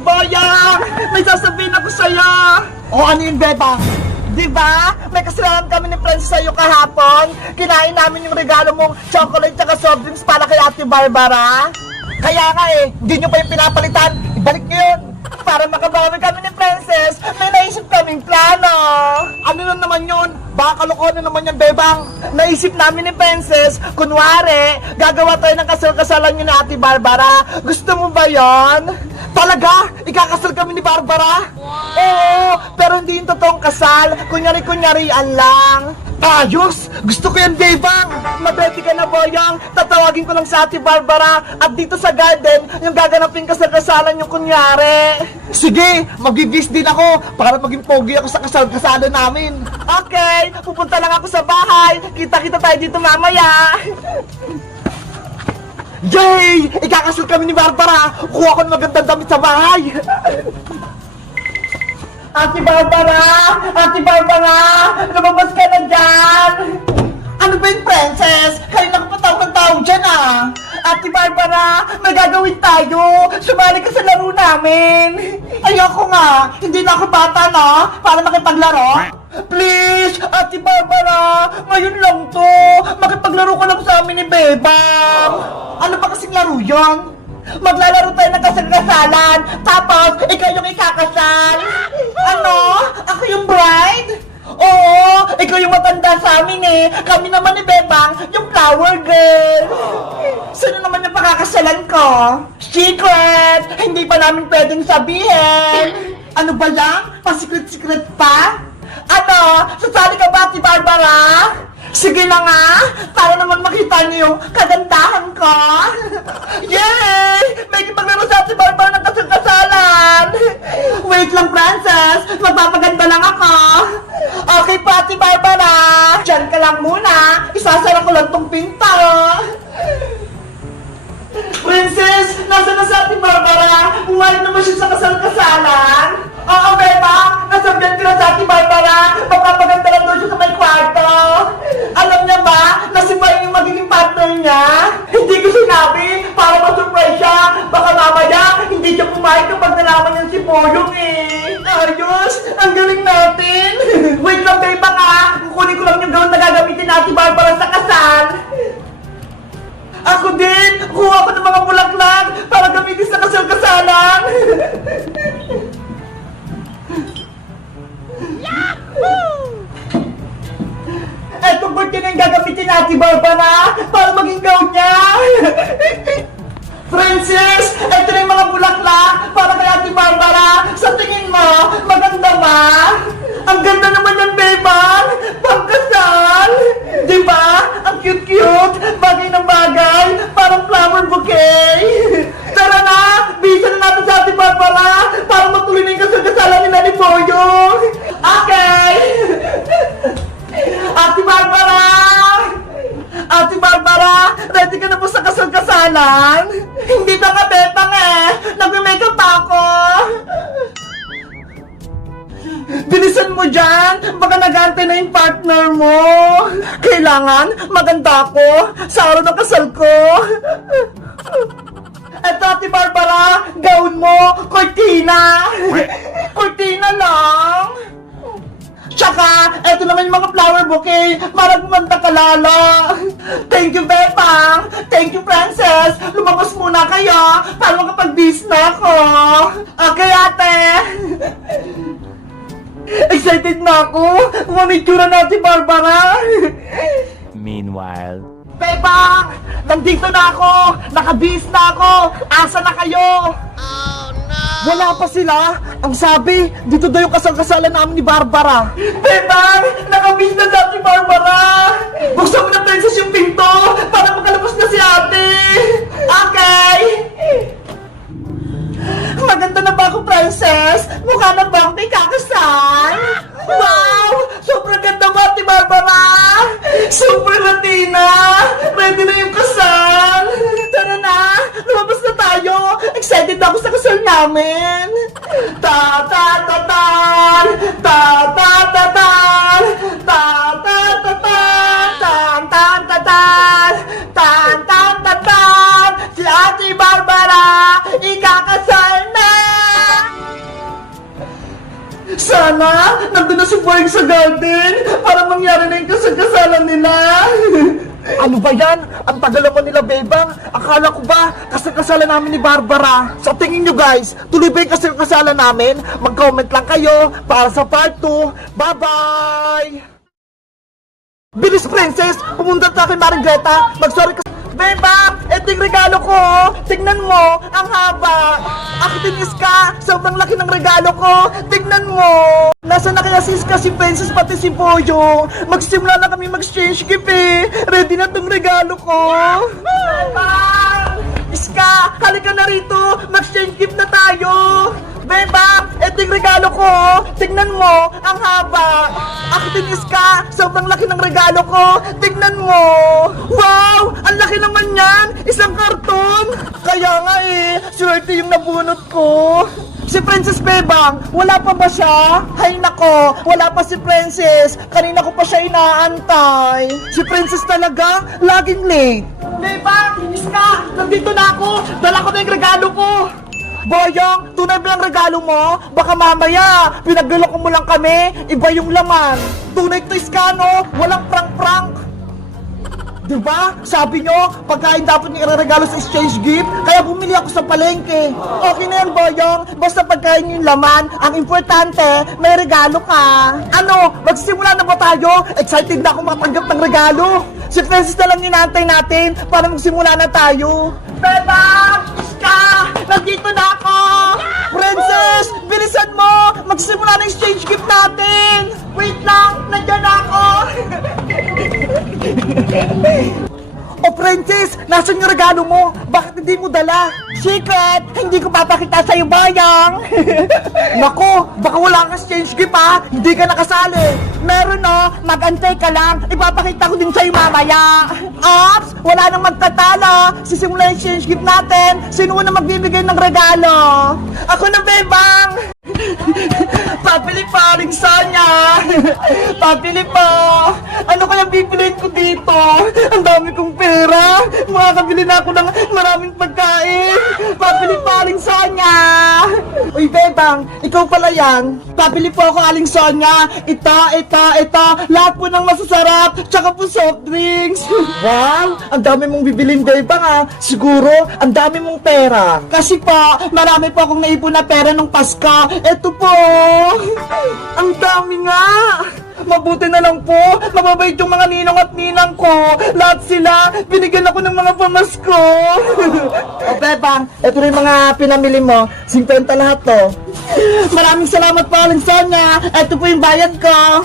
Boyang! May sasabihin ako sa'yo! O ano yun, Bebang? Diba? May kasalanan kami ni Francis sa'yo kahapon. Kinain namin yung regalo mong chocolate tsaka soft drinks para kay Ate Barbara. Kaya nga hindi nyo pa yung pinapalitan. Ibalik nyo yun. Para makabawi kami ni Princess, may naisip kaming plano. Ano na naman yun? Baka kalokohan na naman yan, Bebang. Naisip namin ni Princess, kunwari, gagawa tayo ng kasal-kasalan nyo ni Ate Barbara. Gusto mo ba yon? Talaga? Ikakasal kami ni Barbara? Oo, pero hindi yung totoong kasal. Kunyari-kunyarian lang. Ayos! Gusto ko yan, Bebang! Mabeti ka na, Boyang. Tatawagin ko lang sa Ate Barbara. At dito sa garden, yung gaganapin kasal-kasalan yung kunyari. Sige, magigis din ako para maging pogi ako sa kasal-kasalan namin. Okay, pupunta lang ako sa bahay. Kita-kita tayo dito mamaya. Yay! Ikakasal kami ni Barbara! Kuha ko ng magandang damit sa bahay! Ate Barbara! Ate Barbara! Lumabas ka na dyan! Ano ba yung Princess? Kanina ko pa tawag dyan Ate Barbara, may gagawin tayo! Sumali ka sa laro namin! Ayoko nga! Hindi na ako bata para makipaglaro! Please! Ate Barbara! Ngayon lang to! Makipaglaro ka lang sa amin ni Bebang! Ano ba kasing laro yun? Maglalaro tayo ng kasal-kasalan! Tapos, ikaw yung ikakasal! Ano? Ako yung bride? Oo! Ikaw yung matanda sa amin Kami naman ni Bebang, yung flower girl! Sino naman yung pakakasalan ko? Secret! Hindi pa namin pwedeng sabihin! Ano ba lang? Pa-secret-secret pa? Ano? Sasali ka ba, Ate Barbara? Sige na nga, para naman makita niyo yung kagandahan ko. Yay! May kipaglaro sa Ate Barbara ng kasal-kasalan. Wait lang, Princess. Magpapaganda lang ako. Okay po, Ate Barbara. Diyan ka lang muna. Isasara ko lang tong pinto. Princess, nasa na sa Ate Barbara? Bumalik naman siya sa kasal-kasalan. Oo, Beba! Nasabihan ko na sa Ate Barbara! Magpapaganda lang doon siya sa may kwarto! Alam niya ba na si May yung magiging partner niya? Hindi ko sinabi para ma-surprise siya! Baka mamaya hindi siya pumayag kapag nalaman niya si Boyong Ayos! Ang galing natin! Wait lang, Beba kukunin ko lang yung gawin na gagamitin na Ate Barbara sa kasal! Ako din! Kuha ko ng mga bulaklak para gamitin sa kasal-kasalan! Etong birthday na yung gagamitin natin, Barbara, para maging gown niya. Princess, eto na yung mga bulaklak para kay Ate Barbara. Sa tingin mo, maganda ba? Ang ganda naman yan, Bebang. Pangkasal. Diba? Ang cute-cute. Bagay ng bagay. Parang flower bouquet. Tara na, bisa na natin sa Ate Barbara para matuloy na yung kasal-kasalan nila ni Boyong. Okay. Ate Barbara! Ate Barbara, ready ka na po sa kasal-kasalan? Hindi pa nga, Bebang Nag-makeup pa ako! Bilisan mo dyan! Baka nag-aantay na yung partner mo! Kailangan maganda ako sa araw ng kasal ko! Eto, Ate Barbara, gown mo, cortina! Cortina lang! Tsaka, eto naman yung mga flower bouquet para gumanda ka lala. Thank you, Bebang. Thank you, Princess. Lumabas muna kayo para makapag-bis na ako. Okay, ate. Excited na ako. Kung ano yung tsura natin, Barbara. Meanwhile, Bebang, nandito na ako. Nakabis na ako. Asa na kayo? Wala pa sila. Ang sabi, dito daw yung kasal-kasalan namin ni Barbara. Bebang, nakamiss na sa Ate Barbara. Buksan mo na, Princess, yung pinto para makalabas na si ate. Okay. Maganda na ba ako, Princess? Mukha na ba akong may kakasal? Wow! Sobrang ganda ba, Ate Barbara? Super Latina! Ready na yung kasal! Tara na! Lumabas na tayo! Excited ako sa kasal namin! Ta-ta-ta-tan! Ta-ta-ta-tan! Ta-ta-ta-tan! Tan-tan-ta-tan! Tan-tan-ta-tan! Si Ate Barbara ikakasal na! nga, nandun na si Boying sa garden para mangyari na yung kasal-kasalan nila. Ano ba yan? Ang tagal naman nila, Bebang. Akala ko ba kasal-kasalan namin ni Barbara? Sa tingin nyo guys, tuloy ba yung kasal-kasalan namin? Mag-comment lang kayo para sa part 2. Bye-bye! Bilis, Princess! Pumunta sa akin, Maring Greta! Mag-sorry ka... Bebang! Ito yung regalo ko! Tignan mo! Ang haba! Akitin Iska! Sobrang laki ng regalo ko! Tignan mo! Nasaan na kaya si Iska, si Princess, pati si Boyo? Magsimula na kami mag-exchange gift eh! Ready na tong regalo ko! Bebang! Iska! Halika na rito! Mag-exchange gift na tayo! Bebang! Ito yung regalo ko! Tignan mo! Ang haba! Akitin Iska! Sobrang laki ng regalo ko! Tignan mo! Wow! Ang laki naman yan! Isang karton! Kaya nga eh! Swerte yung nabunot ko! Si Princess Bebang, wala pa ba siya? Hay nako, wala pa si Princess. Kanina ko pa siya inaantay. Si Princess talaga, laging late. Bebang, Iska, nandito na ako. Dala ko na yung regalo ko. Boyong, tunay ba ang regalo mo? Baka mamaya, pinagluloko mo lang kami. Iba yung laman. Tunay to, Iska, no? Walang prank-prank. Diba? Sabi nyo, pagkain dapat niyo ireregalo sa exchange gift, kaya bumili ako sa palengke. Okay na yan, Boyong. Basta pagkain yung laman, ang importante, may regalo ka. Ano, magsisimula na ba tayo? Excited na ako makatanggap ng regalo. Si Princess na lang inaantay natin para magsimula na tayo. Beba! Iska! Nandito na ako! Princess! Bilisan mo! Magsimula na exchange gift natin! Wait lang! Nandiyan na ako! Oh, Princess! Nasaan yung regalo mo? Bakit hindi mo dala? Secret! Hindi ko papakita sa'yo, Bayang! Nako! Baka wala kang exchange gift, ha? Hindi ka nakasali! Meron, no? Mag-antay ka lang! Ipapakita ko din sa'yo mamaya! Ops! Wala nang magtatalo! Sisimula yung exchange gift natin! Sino na magbibigay ng regalo? Ako na, Bebang! Papili pa rin Sonya! Papili pa! Ano kaya bibiliin ko dito? Ang dami kong pera! Makakabili na ako ng maraming pagkain! Papili pa rin Sonya! Uy, Bebang! Ikaw pala yan! Papili po ako, Aling Sonya! Ito! Lahat po ng masasarap! Tsaka po soft drinks! Wow! Ang dami mong bibilin, Bebang, ah! Siguro, ang dami mong pera! Kasi po, marami po akong naipon na pera nung Pasko! Ito po! Ang dami nga! Mabuti na lang po, mababait yung mga ninong at ninang ko. Lahat sila, binigyan ako ng mga pamasko. O Bebang, ito rin mga pinamili mo. 50 lahat to. Maraming salamat po, Aling Sonya. Ito po yung bayad ko.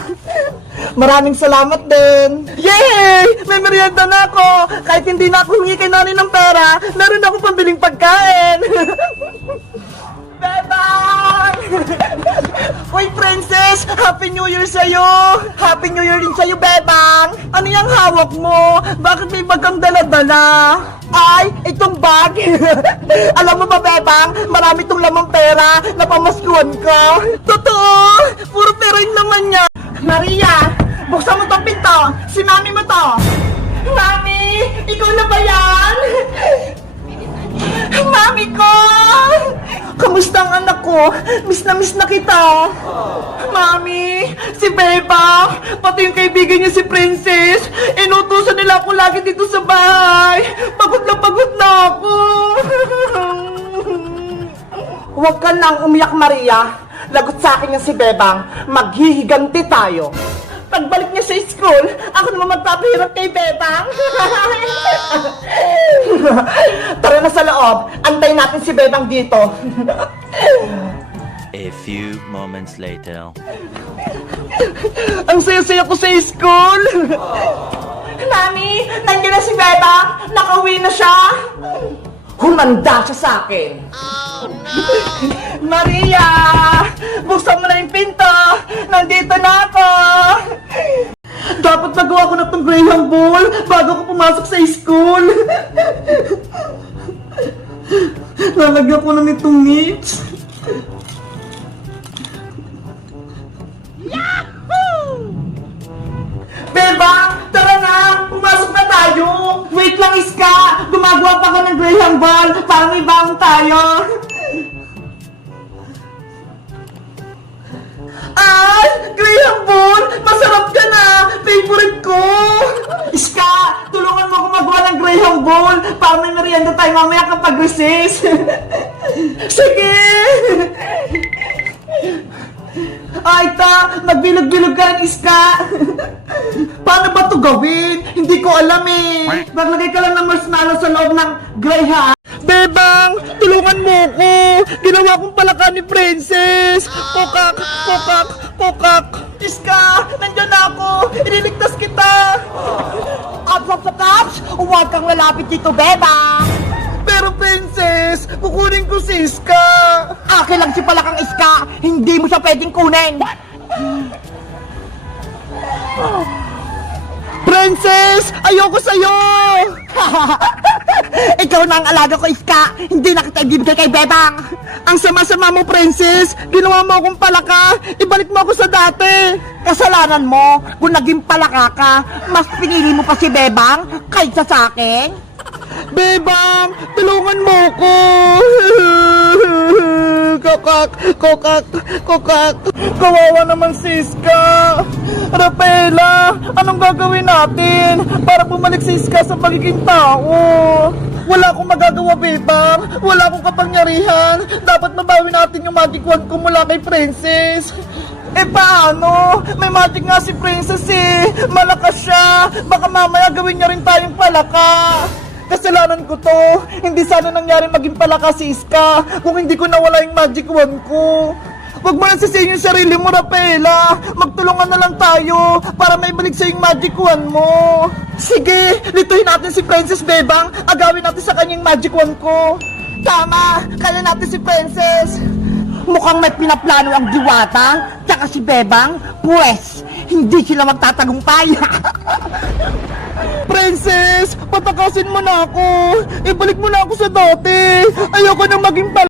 Maraming salamat din. Yay! May merienda na ako. Kahit hindi na ako humingi kay nanay ng pera, meron ako pambiling pagkain. Bebang! Uy, Princess! Happy New Year sa'yo! Happy New Year din sa'yo, Bebang! Ano yung hawak mo? Bakit may bagang dala-dala? Ay, itong bag! Alam mo ba, Bebang? Marami itong lamang pera na pamaskuhan ko. Totoo! Puro pera yung laman niya. Maria! Buksan mo tong pinto! Si Mami mo to! Mami! Ikaw na ba yan? Mami ko! Kamusta ang anak ko? Miss na kita. Mami, si Beba, pati yung kaibigan niya si Princess, inutusan nila ako lagi dito sa bahay. Pagod na ako. Huwag ka nang umiyak, Maria. Lagot sa akin yung si Bebang. Maghihiganti tayo. Pagbalik niya sa school, ako naman magpapahirap kay Bebang. Tara na sa loob. Antayin natin si Bebang dito. A few moments later. Ang saya-saya ko sa school. Mami, nandiyan na si Bebang. Nakauwi na siya. Humanda siya sa akin. Oh, no! Maria! Buksan mo na yung pinto! Nandito na ako! Dapat magawa ko na itong Graham Ball bago ko pumasok sa school. Lalagyan ko na nitong nips. Yahoo! Beba! Tara na! Pumasok na tayo! Wait lang, Iska! Gumagawa pa ako ng Graham Ball para may bangon tayo! Ah! Iska, tulungan mo ako magawa ng Graham Bowl para may merienda tayo mamaya kapag recess. Sige! Ay, ta, magbilog-bilog ka ng Iska. Paano ba ito gawin? Hindi ko alam eh. Maglagay ka lang ng marshmallow sa loob ng Graham. Bebang, tulungan mo ko. Ginawa kong palaka ni Princess. Kokak, kokak, kokak. Iska, nandyan na ako. Ililigtas kita. Aps! Huwag kang lalapit dito, Bebang! Pero Princess, kukunin ko si Iska. Akin lang si Palakang Iska! Hindi mo siya pwedeng kunin! Princess, ayoko sa'yo. Ikaw na ang alaga ko, Iska! Hindi na kita ibibigay kay Bebang! Ang sama-sama mo, Princess. Ginawa mo akong palaka. Ibalik mo ako sa dati. Kasalanan mo kung naging palaka ka, mas pinili mo pa si Bebang kaysa sa akin? Bebang, tulungan mo ko. Kokak, kokak, kokak. Kawawa naman si Iska. Rafaela, anong gagawin natin para bumalik si Iska sa pagiging tao? Wala akong magagawa, Bebang. Wala akong kapangyarihan. Dapat mabawi natin yung magic wand ko mula kay Princess. Eh paano? May magic nga si Princess eh. Malakas siya. Baka mamaya gawin niya rin tayong palaka. Kasalanan ko to. Hindi sana nangyari maging palaka si Iska kung hindi ko nawala yung magic wand ko. Huwag mo nasisihin yung sarili mo, Rafaela. Magtulungan na lang tayo para may balik sa yung magic wand mo. Sige, lituhin natin si Princess, Bebang. Agawin natin sa kanyang magic wand ko. Tama, kaya natin si Princess. Mukhang may pinaplano ang Diwata, tsaka si Bebang, pues, hindi sila magtatagumpay. Princess, patakasin mo na ako. Ibalik mo na ako sa dati. Ayoko nang maging